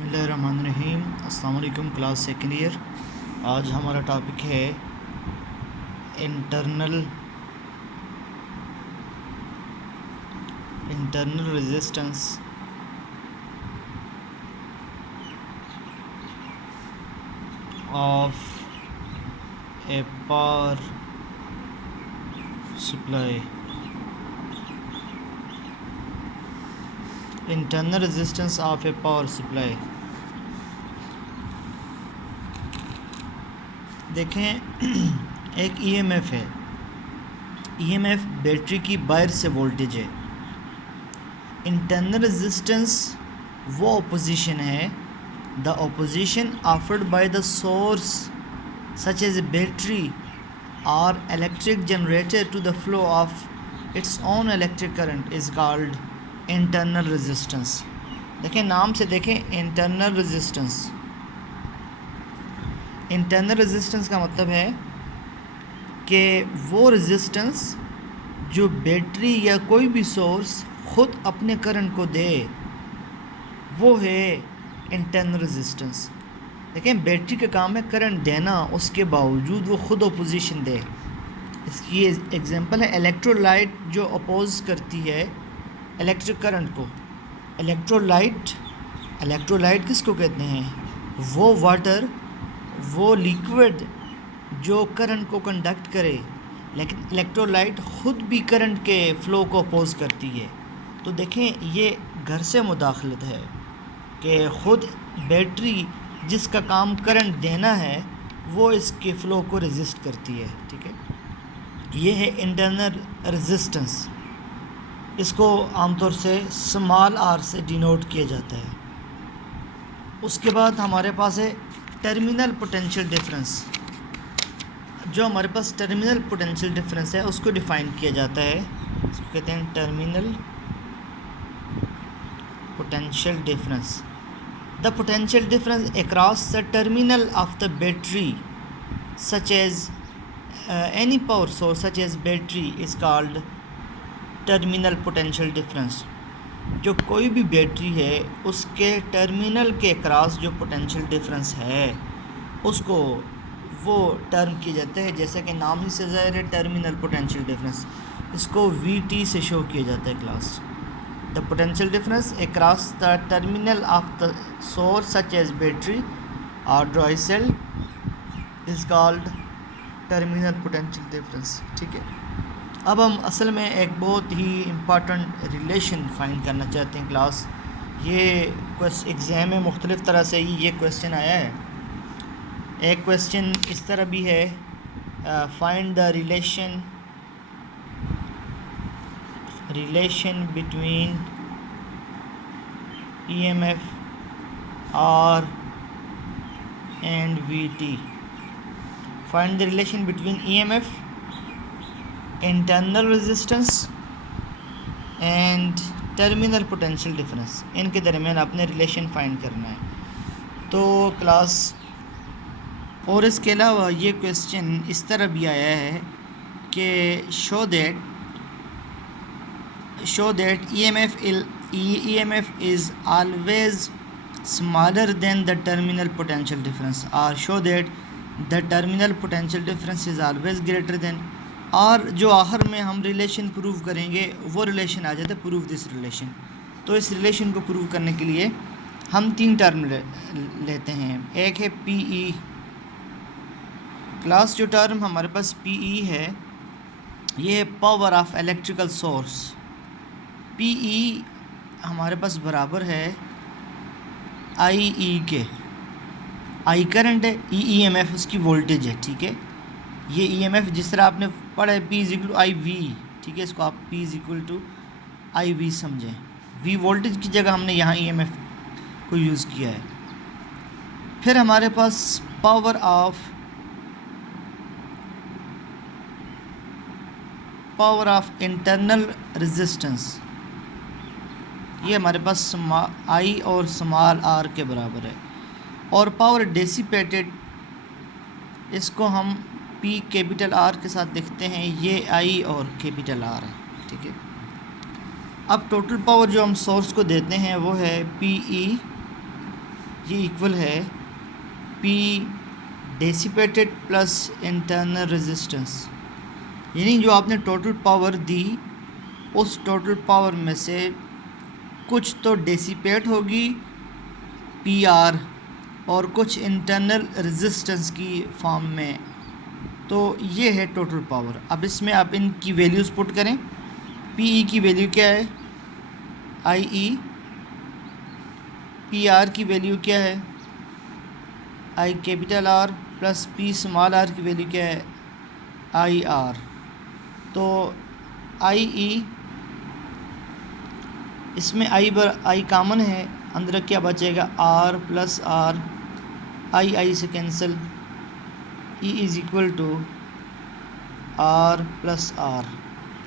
बिस्मिल्लाहिर्रहमानिर्रहीम। अस्सलाम वालेकुम क्लास सेकेंड ईयर। आज हमारा टॉपिक है internal resistance of A power supply. Internal resistance of A power supply. देखें, एक ईएमएफ है। ईएमएफ बैटरी की बाहर से वोल्टेज है। इंटरनल रेजिस्टेंस वो ऑपोजिशन है, the opposition offered by the source such as a battery और electric generator to the flow of its own electric current is called internal resistance. देखें, नाम से देखें, इंटरनल रेजिस्टेंस। इंटरनल रेजिस्टेंस का मतलब है कि वो रेजिस्टेंस जो बैटरी या कोई भी सोर्स ख़ुद अपने करंट को दे, वो है इंटरनल रेजिस्टेंस। देखें, बैटरी का काम है करंट देना, उसके बावजूद वो ख़ुद अपोजिशन दे। इसकी एग्जांपल है इलेक्ट्रोलाइट जो अपोज करती है इलेक्ट्रिक करंट को। इलेक्ट्रोलाइट किसको कहते हैं? वो वाटर, वो लिक्विड जो करंट को कंडक्ट करे, लेकिन इलेक्ट्रोलाइट ख़ुद भी करंट के फ़्लो को अपोज करती है। तो देखें, ये घर से मुदाखलत है कि ख़ुद बैटरी जिसका काम करंट देना है वो इसके फ़्लो को रेजिस्ट करती है। ठीक है, ये है इंटरनल रेजिस्टेंस। इसको आमतौर से स्मॉल आर से डिनोट किया जाता है। उसके बाद हमारे पास है टर्मिनल पोटेंशियल डिफरेंस। जो हमारे पास टर्मिनल पोटेंशियल डिफरेंस है उसको डिफ़ाइन किया जाता है, इसको कहते हैं terminal potential difference. The potential difference across the terminal of the battery such as any power source such as battery is called terminal potential difference. जो कोई भी बैटरी है उसके टर्मिनल के क्रॉस जो पोटेंशियल डिफरेंस है उसको वो टर्म किया जाता है, जैसा कि नाम ही से ज़ाहिर है टर्मिनल पोटेंशियल डिफरेंस। इसको VT से शो किया जाता है class. The potential difference across the terminal of the source such as battery और dry cell is called terminal potential difference. ठीक है, अब हम असल में एक बहुत ही इम्पॉर्टेंट रिलेशन फाइंड करना चाहते हैं क्लास। ये एग्ज़ाम में मुख्तलिफ़ तरह से ये क्वेश्चन आया है। एक क्वेश्चन इस तरह भी है, find the relation between EMF R and VT। Find the relation between EMF, internal resistance and terminal potential difference. इनके दरमियान आपने रिलेशन फाइंड करना है। तो क्लास, और इसके अलावा ये क्वेश्चन इस तरह भी आया है कि show that EMF is always smaller than the terminal potential difference, और show that the terminal potential difference is always greater than. और जो आखिर में हम रिलेशन प्रूव करेंगे वो रिलेशन आ जाता है प्रूव दिस रिलेशन। तो इस रिलेशन को प्रूव करने के लिए हम 3 टर्म लेते हैं। एक है PE क्लास। जो टर्म हमारे पास PE है ये है power of electrical source. PE हमारे पास बराबर है IE के। I करंट है, EMF उसकी वोल्टेज है। ठीक है, ये EMF जिस तरह आपने पढ़ा है P=IV। ठीक है, इसको आप P=IV समझें। V वोल्टेज की जगह हमने यहाँ EMF को यूज़ किया है। फिर हमारे पास पावर ऑफ इंटरनल रेजिस्टेंस, ये हमारे पास I और स्मॉल r के बराबर है। और पावर डेसिपेटेड, इसको हम P कैपिटल R के साथ देखते हैं, ये I और कैपिटल R है। ठीक है, अब टोटल पावर जो हम सोर्स को देते हैं वो है PE ये इक्वल है P dissipated plus internal resistance, यानी जो आपने टोटल पावर दी उस टोटल पावर में से कुछ तो डेसिपेट होगी PR और कुछ इंटरनल रेजिस्टेंस की फॉर्म में, तो ये है टोटल पावर। अब इसमें आप इनकी वैल्यूज़ पुट करें। PE की वैल्यू क्या है IE, PR की वैल्यू क्या है I capital R plus P small r की वैल्यू क्या है IR। तो IE इसमें I कॉमन है, अंदर क्या बचेगा R प्लस R, I से cancel, E is equal to R plus R,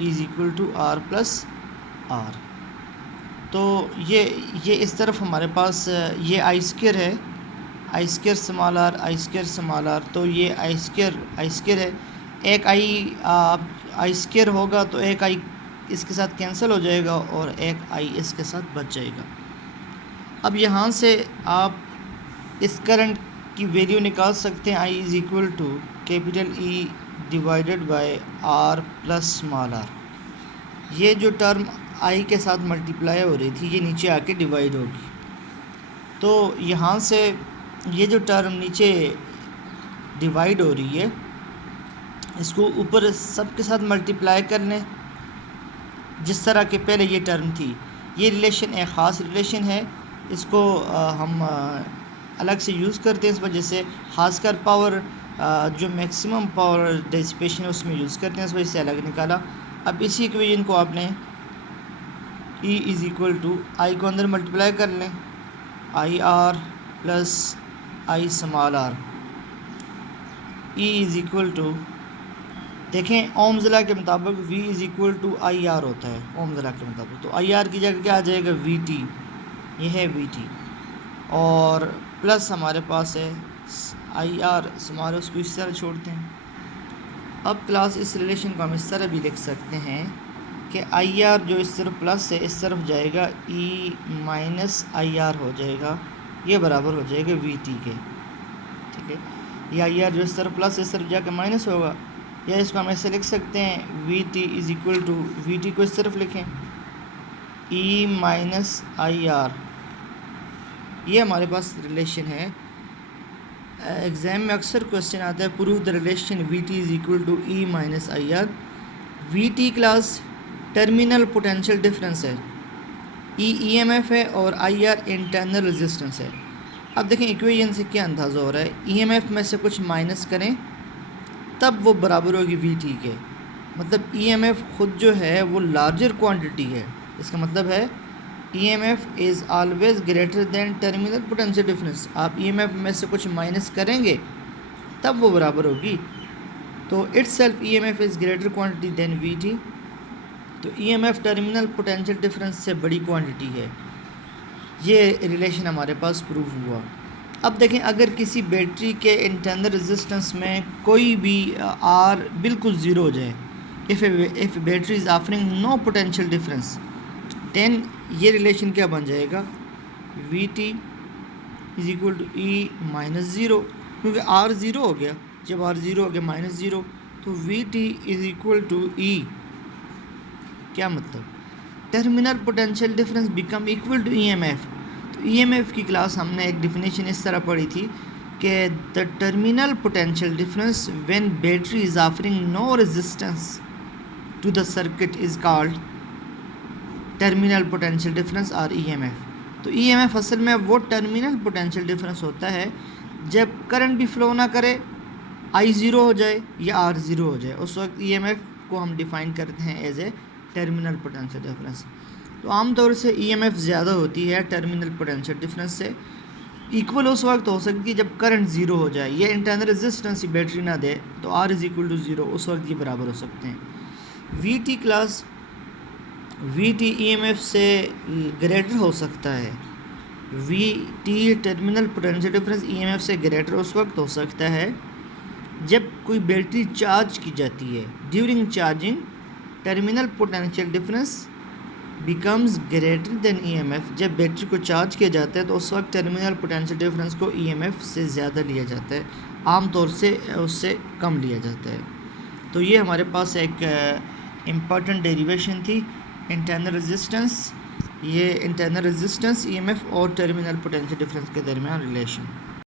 E is equal to R plus R। तो ये इस तरफ हमारे पास ये आई स्क्वायर है, आई स्क्वायर स्मॉल r, आई स्क्वायर स्मॉल r, तो ये आई स्क्वायर है। एक आई स्क्वायर होगा तो एक आई इसके साथ कैंसिल हो जाएगा और एक आई इसके साथ बच जाएगा। अब यहाँ से आप इस करंट की वैल्यू निकाल सकते हैं। I is equal to capital E divided by R plus small r। ये जो टर्म आई के साथ मल्टीप्लाई हो रही थी ये नीचे आके डिवाइड होगी, तो यहाँ से ये जो टर्म नीचे डिवाइड हो रही है इसको ऊपर सब के साथ मल्टीप्लाई कर लें जिस तरह के पहले ये टर्म थी। ये रिलेशन एक ख़ास रिलेशन है, इसको हम अलग से यूज़ करते हैं, इस वजह से खासकर पावर जो मैक्सिमम पावर डिसिपेशन है उसमें यूज़ करते हैं, इस वजह से अलग निकाला। अब इसी इक्वेशन को आपने E is equal to I को अंदर मल्टीप्लाई कर लें IR plus I small r, E is equal to देखें ओम्स लॉ के मुताबिक V is equal to IR होता है ओम्स लॉ के मुताबिक, तो IR की जगह क्या आ जाएगा VT, ये है VT, और प्लस हमारे पास है IR स्मॉल, उसको इस तरह छोड़ते हैं। अब क्लास इस रिलेशन को हम इस तरह भी लिख सकते हैं कि IR जो इस तरफ प्लस है इस तरफ जाएगा E माइनस IR हो जाएगा, ये बराबर हो जाएगा VT के, ठीक है। ये IR जो इस तरफ प्लस इस तरफ जाकर माइनस होगा, या इसको हम ऐसे लिख सकते हैं VT is equal to VT को इस तरफ लिखें E माइनस IR। ये हमारे पास रिलेशन है। एग्ज़ाम में अक्सर क्वेश्चन आता है prove the relation VT is equal to E minus IR। VT class terminal potential difference है, E EMF है और IR इंटरनल रेजिस्टेंस है। अब देखें इक्वेशन से क्या अंदाज़ा हो रहा है, EMF में से कुछ माइनस करें तब वो बराबर होगी VT के, मतलब EMF ख़ुद जो है वो लार्जर क्वांटिटी है, इसका मतलब है EMF is always greater than terminal potential difference. आप EMF में से कुछ माइनस करेंगे तब वो बराबर होगी, तो itself EMF is greater quantity than VT, तो EMF टर्मिनल पोटेंशियल डिफरेंस से बड़ी क्वांटिटी है। ये रिलेशन हमारे पास प्रूव हुआ। अब देखें अगर किसी बैटरी के इंटरनल रेजिस्टेंस में कोई भी R बिल्कुल ज़ीरो हो जाए, if battery is offering no potential difference, then ये रिलेशन क्या बन जाएगा VT is equal to E minus zero, क्योंकि R ज़ीरो हो गया, जब R ज़ीरो हो गया माइनस ज़ीरो, तो VT is equal to E, क्या मतलब terminal potential difference become equal to EMF। तो EMF की क्लास हमने एक डिफिनेशन इस तरह पढ़ी थी कि the terminal potential difference when battery is offering no resistance to the circuit is called terminal potential difference और EMF। तो EMF असल में वो टर्मिनल पोटेंशियल डिफरेंस होता है जब करंट भी फ्लो ना करे, I ज़ीरो हो जाए या R ज़ीरो हो जाए, उस वक्त EMF को हम डिफ़ाइन करते हैं as a terminal potential difference. तो आमतौर से EMF ज़्यादा होती है टर्मिनल पोटेंशियल डिफरेंस से, इक्वल उस वक्त हो सकती है जब करंट ज़ीरो हो जाए, ये इंटरनल रेजिस्टेंस बैटरी ना दे, तो R is equal to zero, उस वक्त ये बराबर हो सकते हैं। VT क्लास VT EMF से ग्रेटर हो सकता है, VT terminal potential difference EMF से ग्रेटर उस वक्त हो सकता है जब कोई बैटरी चार्ज की जाती है। During charging terminal potential difference becomes greater than EMF, जब बैटरी को चार्ज किया जाता है तो उस वक्त टर्मिनल पोटेंशियल डिफरेंस को EMF से ज़्यादा लिया जाता है, आमतौर से उससे कम लिया जाता है। तो ये हमारे पास एक इम्पॉर्टेंट डेरिवेशन थी, इंटरनल रेजिस्टेंस, ये इंटरनल रेजिस्टेंस EMF और टर्मिनल पोटेंशियल डिफरेंस के दरमियान रिलेशन।